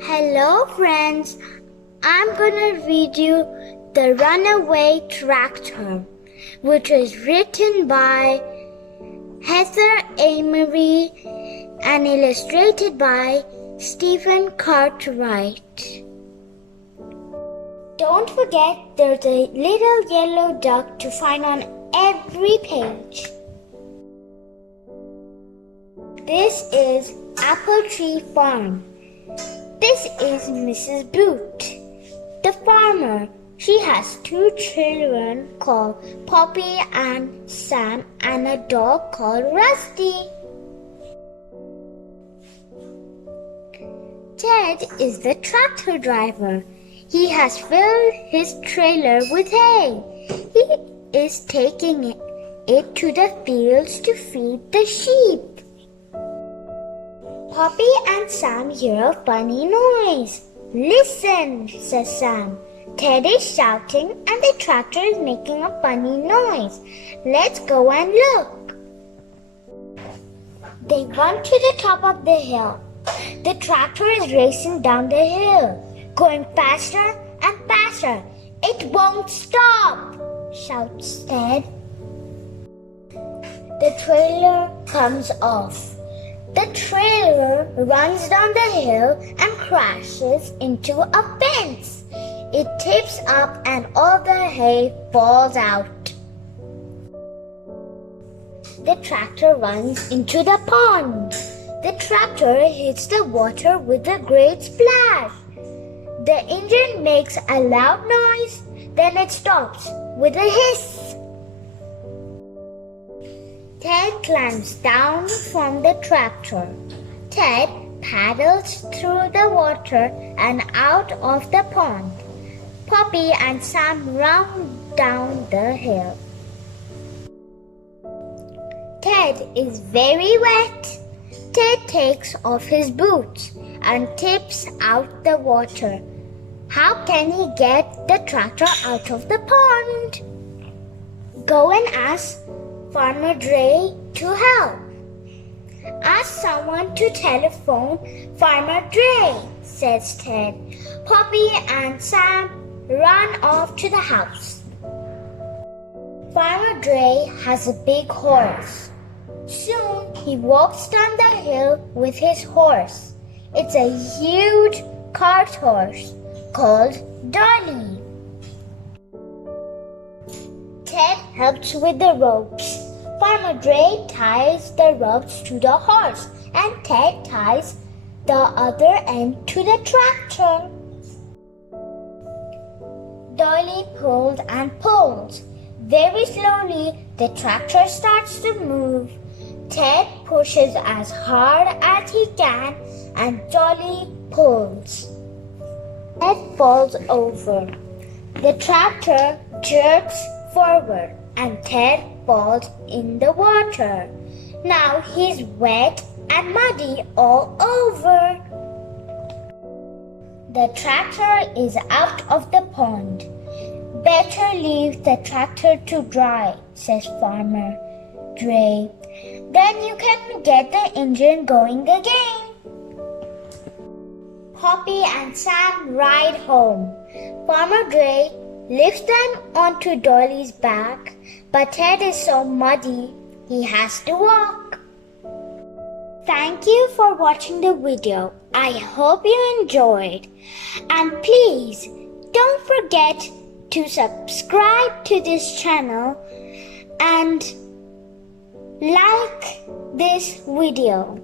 Hello friends, I'm gonna read you The Runaway Tractor, which was written by Heather Amery and illustrated by Stephen Cartwright. Don't forget there's a little yellow duck to find on every page. This is Apple Tree Farm. This is Mrs. Boot, the farmer. She has 2 children called Poppy and Sam and a dog called Rusty. Ted is the tractor driver. He has filled his trailer with hay. He is taking it to the fields to feed the sheep. Poppy and Sam hear a funny noise. Listen, says Sam. Ted is shouting and the tractor is making a funny noise. Let's go and look. They run to the top of the hill. The tractor is racing down the hill, going faster and faster. It won't stop, shouts Ted. The trailer comes off. The trailer runs down the hill and crashes into a fence. It tips up and all the hay falls out. The tractor runs into the pond. The tractor hits the water with a great splash. The engine makes a loud noise, then it stops with a hiss. Ted climbs down from the tractor. Ted paddles through the water and out of the pond. Poppy and Sam run down the hill. Ted is very wet. Ted takes off his boots and tips out the water. How can he get the tractor out of the pond? Go and ask Farmer Dre to help. Ask someone to telephone Farmer Dre, says Ted. Poppy and Sam run off to the house. Farmer Dre has a big horse. Soon he walks down the hill with his horse. It's a huge cart horse called Dolly. Ted helps with the ropes. Farmer Dre ties the ropes to the horse and Ted ties the other end to the tractor. Dolly pulls and pulls. Very slowly, the tractor starts to move. Ted pushes as hard as he can and Dolly pulls. Ted falls over. The tractor jerks forward and Ted falls in the water. Now he's wet and muddy all over. The tractor is out of the pond. Better leave the tractor to dry, says Farmer Dre. Then you can get the engine going again. Poppy and Sam ride home. Farmer Dre lifts them onto Dolly's back, but Ted is so muddy, he has to walk. Thank you for watching the video. I hope you enjoyed. And please don't forget to subscribe to this channel and like this video.